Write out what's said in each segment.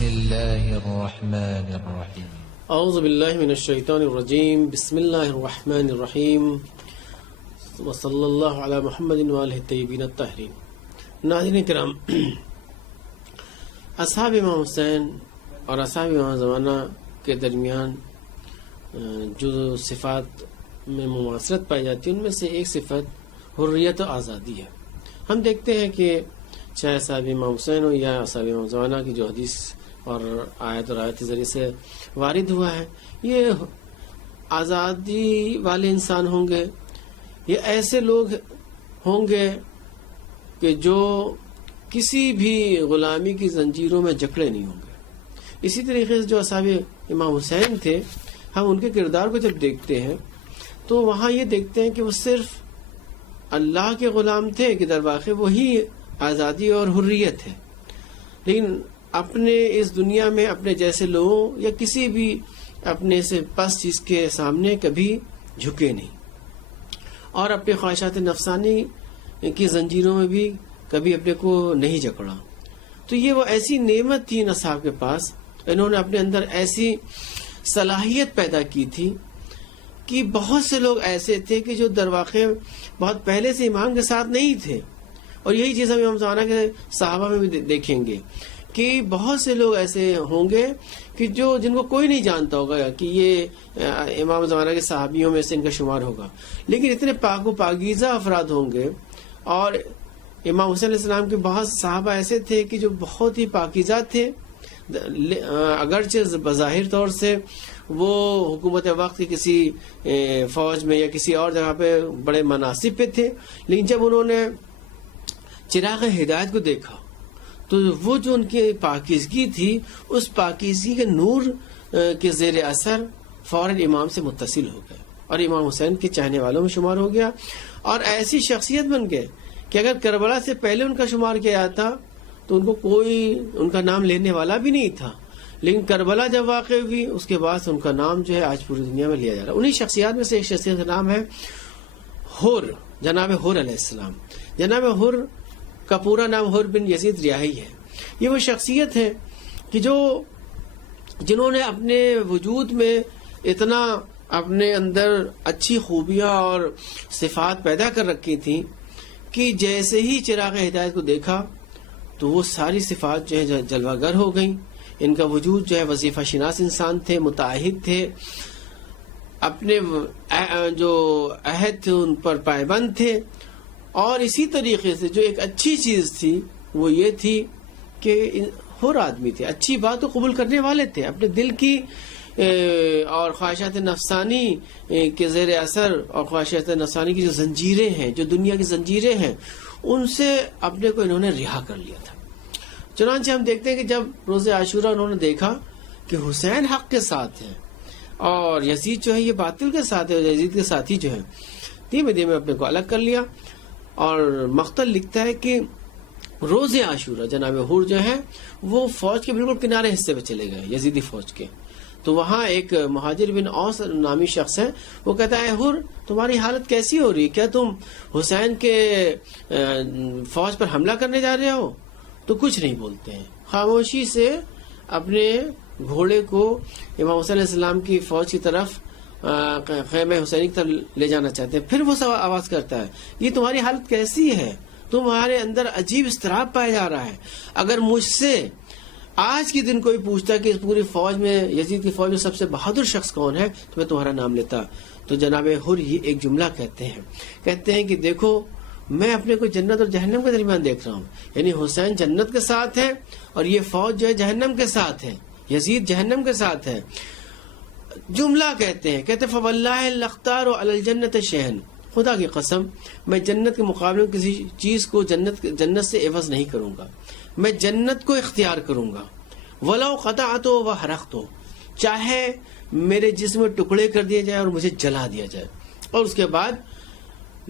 بسم اللہ الرحمن الرحیم اعوذ باللہ من الشیطان الرجیم بسم اللہ الرحمن الرحیم وصلی اللہ علی محمد وآلہ الطیبین الطاہرین. ناظرین کرام، اصحاب امام حسین اور اصحاب امام زمانہ کے درمیان جو صفات میں مماثلت پائی جاتی ہے، ان میں سے ایک صفت حریت و آزادی ہے. ہم دیکھتے ہیں کہ چاہے اصحاب امام حسین ہو یا اصحاب امام زمانہ کی جو حدیث اور آیت اور آیت کے ذریعے سے وارد ہوا ہے، یہ آزادی والے انسان ہوں گے. یہ ایسے لوگ ہوں گے کہ جو کسی بھی غلامی کی زنجیروں میں جکڑے نہیں ہوں گے. اسی طریقے سے جو اصحاب امام حسین تھے، ہم ان کے کردار کو جب دیکھتے ہیں تو وہاں یہ دیکھتے ہیں کہ وہ صرف اللہ کے غلام تھے کہ در واقع وہی آزادی اور حریت ہے، لیکن اپنے اس دنیا میں اپنے جیسے لوگوں یا کسی بھی اپنے سے پس چیز کے سامنے کبھی جھکے نہیں، اور اپنے خواہشات نفسانی کی زنجیروں میں بھی کبھی اپنے کو نہیں جکڑا. تو یہ وہ ایسی نعمت تھی اصحاب کے پاس، انہوں نے اپنے اندر ایسی صلاحیت پیدا کی تھی کہ بہت سے لوگ ایسے تھے کہ جو در واقع بہت پہلے سے ایمان کے ساتھ نہیں تھے. اور یہی چیز ہم امام زمانہ کے صحابہ میں بھی دیکھیں گے کہ بہت سے لوگ ایسے ہوں گے کہ جن کو کوئی نہیں جانتا ہوگا کہ یہ امام زمانہ کے صحابیوں میں سے ان کا شمار ہوگا، لیکن اتنے پاک و پاکیزہ افراد ہوں گے. اور امام حسین علیہ السلام کے بہت صحابہ ایسے تھے کہ جو بہت ہی پاکیزہ تھے، اگرچہ بظاہر طور سے وہ حکومت وقت کی کسی فوج میں یا کسی اور جگہ پہ بڑے مناصب پہ تھے، لیکن جب انہوں نے چراغ ہدایت کو دیکھا تو وہ جو ان کی پاکیزگی تھی، اس پاکیزگی کے نور کے زیر اثر فوراً امام سے متصل ہو گئے اور امام حسین کے چاہنے والوں میں شمار ہو گیا، اور ایسی شخصیت بن گئے کہ اگر کربلا سے پہلے ان کا شمار کیا جاتا تو ان کو کوئی ان کا نام لینے والا بھی نہیں تھا، لیکن کربلا جب واقع ہوئی اس کے بعد ان کا نام جو ہے آج پوری دنیا میں لیا جا رہا ہے. انہی شخصیات میں سے ایک شخصیت کا نام ہے حر، جناب حر علیہ السلام. جناب حر کا پورا نام حر بن یزید ریاحی ہے. یہ وہ شخصیت ہے کہ جنہوں نے اپنے وجود میں اتنا اپنے اندر اچھی خوبیاں اور صفات پیدا کر رکھی تھیں کہ جیسے ہی چراغ ہدایت کو دیکھا تو وہ ساری صفات جو ہے جلوہ گر ہو گئیں. ان کا وجود جو ہے وظیفہ شناس انسان تھے، متعہد تھے، اپنے جو عہد تھے ان پر پائبند تھے. اور اسی طریقے سے جو ایک اچھی چیز تھی وہ یہ تھی کہ حر آدمی تھے، اچھی بات کو قبول کرنے والے تھے، اپنے دل کی اور خواہشات نفسانی کے زیر اثر اور خواہشات نفسانی کی جو زنجیریں ہیں، جو دنیا کی زنجیریں ہیں، ان سے اپنے کو انہوں نے رہا کر لیا تھا. چنانچہ ہم دیکھتے ہیں کہ جب روز عاشورہ انہوں نے دیکھا کہ حسین حق کے ساتھ ہے اور یزید جو ہے یہ باطل کے ساتھ ہے، اور یزید کے ساتھی جو ہے، دھیمے دھیمے اپنے کو الگ کر لیا. اور مقتل لکھتا ہے کہ روز عاشورہ جناب حر جو ہے وہ فوج کے بالکل کنارے حصے پہ چلے گئے، یزیدی فوج کے. تو وہاں ایک مہاجر بن اوس نامی شخص ہے، وہ کہتا ہے حر تمہاری حالت کیسی ہو رہی ہے؟ کیا تم حسین کے فوج پر حملہ کرنے جا رہے ہو؟ تو کچھ نہیں بولتے ہیں، خاموشی سے اپنے گھوڑے کو امام حسین علیہ السلام کی فوج کی طرف خیمہ حسینی کی طرف لے جانا چاہتے ہیں. پھر وہ آواز کرتا ہے یہ تمہاری حالت کیسی ہے؟ تمہارے اندر عجیب اضطراب پایا جا رہا ہے. اگر مجھ سے آج کے دن کوئی پوچھتا کہ اس پوری فوج میں، یزید کی فوج میں سب سے بہادر شخص کون ہے، تو میں تمہارا نام لیتا. تو جناب حر یہ ایک جملہ کہتے ہیں کہ دیکھو میں اپنے کو جنت اور جہنم کے درمیان دیکھ رہا ہوں. یعنی حسین جنت کے ساتھ ہے اور یہ فوج جو ہے جہنم کے ساتھ ہے، یزید جہنم کے ساتھ ہے. جملہ کہتے فواللہ لختار علی الجنت شیئا، خدا کی قسم میں جنت کے مقابلے میں کسی چیز کو جنت سے عوض نہیں کروں گا، میں جنت کو اختیار کروں گا. ولو قطعت و حرقت، چاہے میرے جسم میں ٹکڑے کر دیے جائے اور مجھے جلا دیا جائے. اور اس کے بعد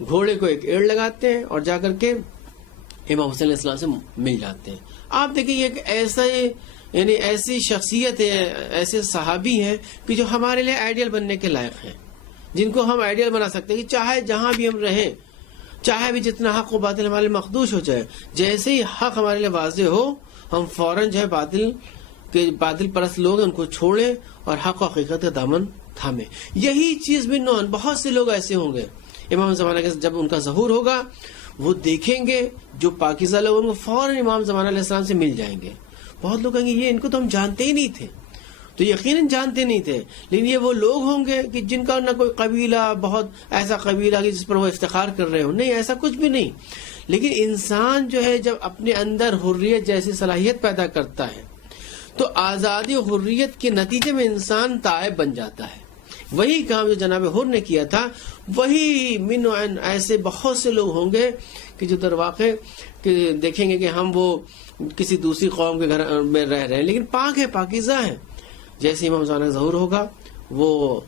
گھوڑے کو ایک ایڑ لگاتے ہیں اور جا کر کے امام حسین علیہ السلام سے مل جاتے ہیں. آپ دیکھیں یہ ایک یعنی ایسی شخصیت ہے، ایسے صحابی ہیں کہ جو ہمارے لیے آئیڈیل بننے کے لائق ہیں، جن کو ہم آئیڈیل بنا سکتے ہیں کہ چاہے جہاں بھی ہم رہیں، چاہے بھی جتنا حق و باطل ہمارے لیے مخدوش ہو جائے، جیسے ہی حق ہمارے لیے واضح ہو ہم فوراً جو ہے باطل کہ باطل پرست لوگ ہیں ان کو چھوڑیں اور حق و حقیقت کا دامن تھامیں. یہی چیز من نوع بہت سے لوگ ایسے ہوں گے امام زمانہ کے جب ان کا ظہور ہوگا وہ دیکھیں گے جو پاکیزہ لوگ ہوں گے فوراً امام زمانہ علیہ السلام سے مل جائیں گے. بہت لوگ کہیں گے یہ ان کو تو ہم جانتے ہی نہیں تھے، تو یقیناً جانتے نہیں تھے، لیکن یہ وہ لوگ ہوں گے کہ جن کا نہ کوئی قبیلہ بہت ایسا قبیلہ کہ جس پر وہ افتخار کر رہے ہوں، نہیں ایسا کچھ بھی نہیں. لیکن انسان جو ہے جب اپنے اندر حریت جیسی صلاحیت پیدا کرتا ہے تو آزادی و حریت کے نتیجے میں انسان تائب بن جاتا ہے. وہی کام جو جناب حر نے کیا تھا، وہی من ایسے بہت سے لوگ ہوں گے کہ جو در واقع کہ دیکھیں گے کہ ہم وہ کسی دوسری قوم کے گھر میں رہ رہے ہیں لیکن پاک ہے، پاکیزہ ہیں. جیسے امام زمانہ کا ظہور ہوگا وہ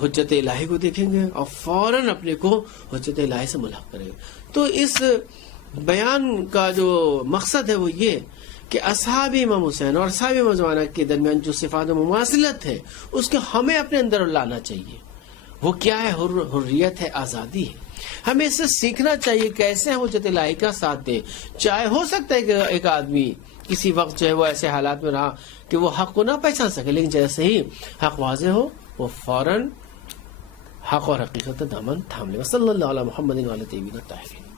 حجت الہی کو دیکھیں گے اور فوراً اپنے کو حجت الہی سے ملحق کریں گے. تو اس بیان کا جو مقصد ہے وہ یہ کہ اصحاب امام حسین اور اصحاب امام زمانہ کے درمیان جو صفات مماثلت ہے اس کو ہمیں اپنے اندر لانا چاہیے. وہ کیا ہے؟ حریت ہے، آزادی ہے. ہمیں اس سے سیکھنا چاہیے کیسے حجت الہی کا ساتھ دیں. چاہے ہو سکتا ہے کہ ایک آدمی کسی وقت جو ہے وہ ایسے حالات میں رہا کہ وہ حق کو نہ پہچان سکے، لیکن جیسے ہی حق واضح ہو وہ فوراً حق اور حقیقت دامن تھام لے. صلی اللہ علیہ محمد وعلی طیبین الطاہرین.